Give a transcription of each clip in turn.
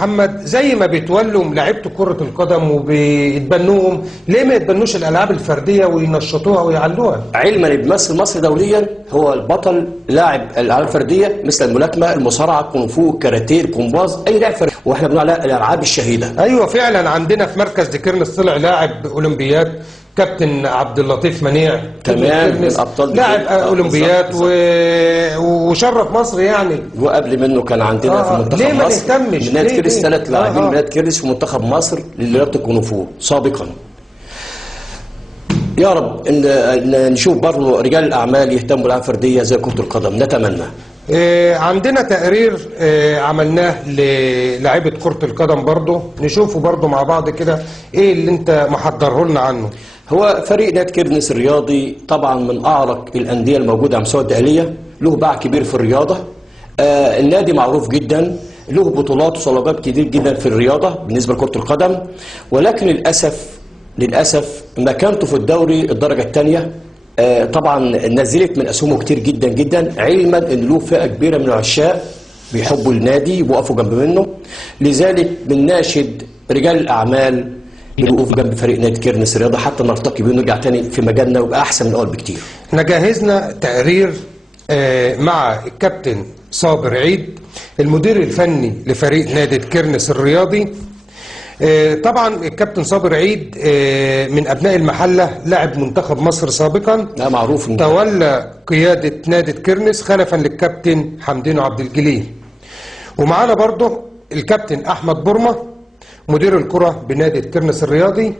محمد زي ما بيتولوا لعيبه كره القدم وبيتبنوهم، ليه ما يتبنوش الالعاب الفرديه وينشطوها ويعلوها؟ علما ان بيمثل مصر دوليا هو البطل لاعب الالعاب الفرديه مثل الملاكمه، المصارعه، الكونغ فو، الكاراتيه، الكومباز، اي لعب فردي، واحنا بنقول عليها الالعاب الشهيده. ايوه فعلا، عندنا في مركز ديكرنس طلع لاعب اولمبياد كابتن عبد اللطيف منيع، تمام، من ابطال لاعب اولمبياد وشرف مصر يعني. وقبل منه كان عندنا في منتخب ليه ما مصر نهتمش؟ من نادي كيرس 3 لاعبين من نادي كيرس في منتخب مصر لرياضه الكونغ فو سابقا. يا رب ان نشوف برضه رجال الاعمال يهتموا بالالعاب الفرديه زي كره القدم، نتمنى. عندنا تقرير عملناه للاعيبه كره القدم برضه، نشوفه برضه مع بعض كده ايه اللي انت محضره لنا عنه. هو فريق نادي كيرنس الرياضي طبعا من اعرق الانديه الموجوده على مستوى الدوليه، له باع كبير في الرياضه. النادي معروف جدا، له بطولات وصلابات كتير جدا في الرياضه بالنسبه لكره القدم، ولكن للاسف مكانته في الدوري الدرجه الثانيه طبعا نزلت من اسهمه كتير جدا جدا، علما ان له فئه كبيره من العشاق بيحبوا النادي ووقفوا جنب منه. لذلك بنناشد رجال الاعمال بالوقوف جنب فريق نادي كيرنس الرياضي حتى نرتقي بيه ونرجع تاني في مجالنا ويبقى احسن من الاول بكتير. احنا جهزنا تقرير مع الكابتن صابر عيد المدير الفني لفريق نادي كيرنس الرياضي. طبعا الكابتن صابر عيد من ابناء المحله، لاعب منتخب مصر سابقا، معروف، تولى قياده نادي كيرنس خلفا للكابتن حمدين عبد الجليل. ومعانا برضه الكابتن احمد برمه مدير الكره بنادي كيرنس الرياضي.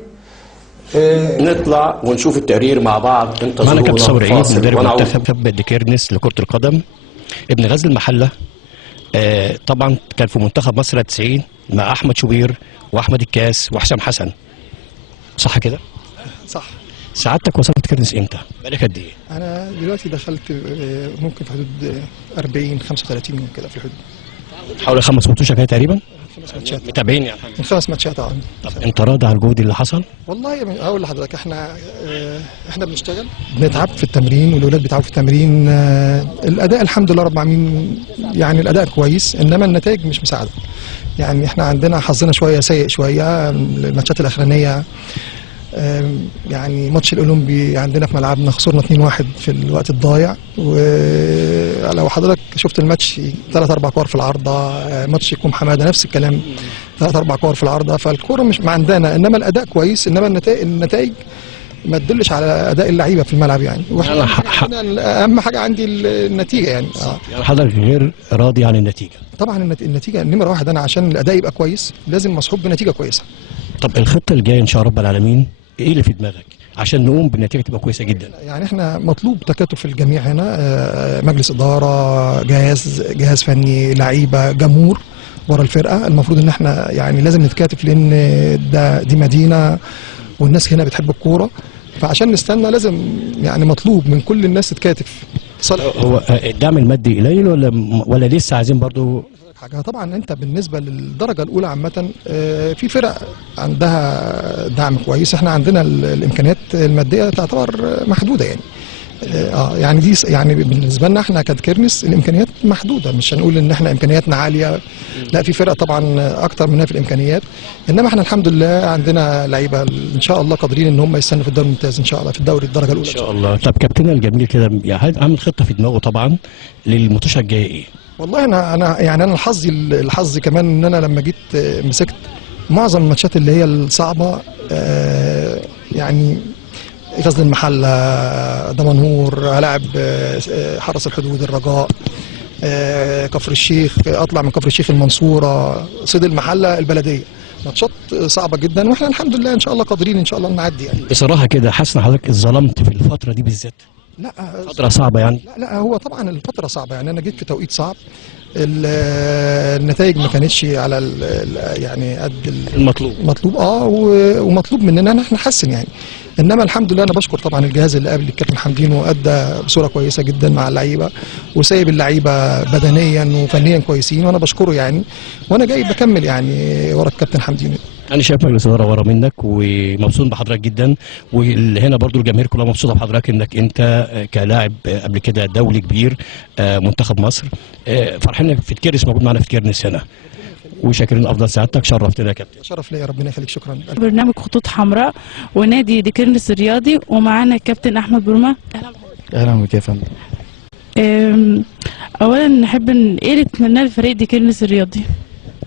نطلع ونشوف التقرير مع بعض. معنا كابتن صابر عيد مدرب منتخب كيرنس لكره القدم، ابن غزل المحله. طبعا كان في منتخب مصر 90 مع احمد شوبير واحمد الكاس وحسام حسن، صح كده؟ صح. سعادتك وصلت كيرنس امتى؟ بقالك قد ايه؟ انا دلوقتي دخلت ممكن في حدود 40 35 يوم كده في الحدود، حوالي 5 ماتشات كده تقريبا. 5 ماتشات متابعين يعني من 5 ماتشات. طب انت راضي على الجهد اللي حصل؟ والله هقول لحضرتك، احنا بنشتغل بنتعب في التمرين والولاد بيتعبوا في التمرين. الاداء الحمد لله رب العالمين، يعني الاداء كويس، انما النتائج مش مساعده. يعني احنا عندنا حظنا شويه سيء شويه الماتشات الاخرانيه. يعني ماتش الاولمبي عندنا في ملعبنا خسرنا 2-1 في الوقت الضايع، ولو حضرتك شفت الماتش 3-4 كور في العارضه. ماتش يكون حماده نفس الكلام، 3-4 كور في العارضه. فالكوره مش ما عندنا، انما الاداء كويس، انما النتائج ما تدلش على اداء اللعيبه في الملعب يعني. واحنا اهم حاجه عندي النتيجه يعني. يعني حضرتك غير راضي عن النتيجه؟ طبعا النتيجه نمره واحد. انا عشان الاداء يبقى كويس لازم مصحوب بنتيجه كويسه. طب الخطه الجايه ان شاء رب العالمين ايه اللي في دماغك عشان نقوم بالنتيجه تبقى كويسه جدا؟ يعني احنا مطلوب تكاتف الجميع هنا، مجلس اداره، جهاز فني، لعيبه، جمهور ورا الفرقه. المفروض ان احنا يعني لازم نتكاتف، لان دي مدينه والناس هنا بتحب الكوره، فعشان نستنى لازم يعني مطلوب من كل الناس تتكاتف. هو الدعم المادي قليل ولا لسه عايزين برضو حاجه؟ طبعا انت بالنسبه للدرجه الاولى عامه في فرق عندها دعم كويس، احنا عندنا الامكانيات الماديه تعتبر محدوده يعني. يعني دي يعني بالنسبه لنا احنا ككيرنس الامكانيات محدوده، مش هنقول ان احنا امكانياتنا عاليه، لا في فرق طبعا اكتر مننا في الامكانيات، انما احنا الحمد لله عندنا لعيبه ان شاء الله قادرين ان هم يستنوا في الدوري الممتاز ان شاء الله، في الدوري الدرجه الاولى ان شاء الله. طب كابتننا الجميل كده يعني عامل خطه في دماغه طبعا للماتشات الجايه ايه؟ والله انا حظي كمان ان انا لما جيت مسكت معظم الماتشات اللي هي الصعبه، يعني غزل المحله، دمنهور، هلاعب حرس الحدود، الرجاء، كفر الشيخ، اطلع من كفر الشيخ المنصوره، صيد المحله، البلديه. ماتشات صعبه جدا، واحنا الحمد لله ان شاء الله قادرين ان شاء الله نعدي يعني. بصراحه كده حاسس ان حضرتك اتظلمت في الفتره دي بالذات؟ لا فتره صعبه يعني. لا هو طبعا الفتره صعبه يعني، انا جيت في توقيت صعب، النتائج ما كانتش على يعني قد المطلوب. ومطلوب مننا ان احنا نحسن يعني. انما الحمد لله انا بشكر طبعا الجهاز اللي قبل الكابتن حمدين، وادى بصوره كويسه جدا مع اللعيبه، وسايب اللعيبه بدنيا وفنيا كويسين، وانا بشكره يعني، وانا جاي بكمل يعني ورا الكابتن حمدين. انا شايف مجلس الاداره ورا منك ومبسوط بحضرتك جدا، وهنا برضو الجماهير كلها مبسوطه بحضرتك انك انت كلاعب قبل كده دولي كبير منتخب مصر. فرحنا في كيرنس موجود معانا في كيرنس هنا. وشاكرين افضل سعادتك، شرفتنا يا كابتن. شرف ليا، ربنا يخليك، شكرا. برنامج خطوط حمراء ونادي ديكيرنس الرياضي، ومعانا الكابتن احمد برمه. اهلا بك يا فندم. اولا نحب ايه اللي تتمناه لفريق ديكيرنس الرياضي؟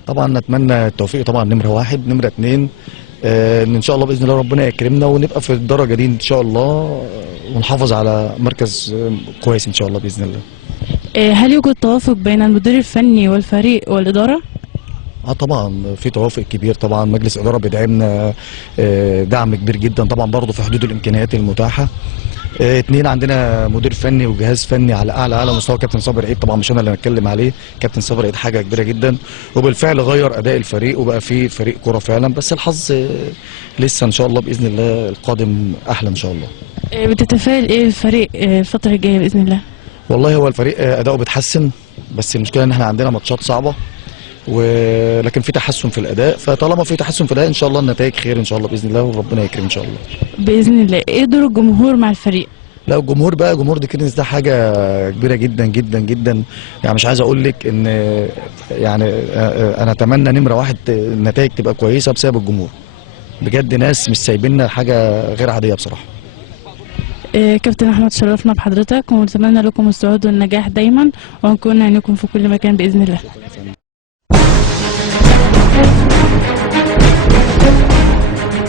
طبعا نتمنى التوفيق طبعا، نمره واحد. نمره اتنين ان شاء الله باذن الله ربنا يكرمنا ونبقى في الدرجه دي ان شاء الله، ونحافظ على مركز كويس ان شاء الله باذن الله. هل يوجد توافق بين المدير الفني والفريق والاداره؟ طبعا في توافق كبير طبعا، مجلس اداره بيدعمنا دعم كبير جدا طبعا، برضه في حدود الامكانيات المتاحه. اتنين، عندنا مدير فني وجهاز فني على اعلى مستوى، كابتن صابر عيد طبعا مش انا اللي هتكلم عليه، كابتن صابر عيد حاجه كبيره جدا، وبالفعل غير اداء الفريق وبقى في فريق كره فعلا، بس الحظ لسه ان شاء الله باذن الله القادم احلى ان شاء الله. بتتفائل ايه الفريق الفتره الجايه باذن الله؟ والله هو الفريق اداؤه بيتحسن، بس المشكله ان احنا عندنا ماتشات صعبه، ولكن في تحسن في الاداء، فطالما في تحسن في الاداء ان شاء الله النتائج خير ان شاء الله باذن الله، وربنا يكرم ان شاء الله باذن الله. ايه دور الجمهور مع الفريق؟ لا الجمهور بقى، جمهور ديكيرنس ده حاجه كبيره جدا جدا جدا، يعني مش عايز اقول لك ان يعني انا اتمنى نمره واحد النتائج تبقى كويسه بسبب الجمهور، بجد ناس مش سايبيننا حاجه غير عاديه بصراحه. كابتن احمد شرفنا بحضرتك، ونتمنى لكم السعادة والنجاح دايما، ونكون عينكم في كل مكان باذن الله.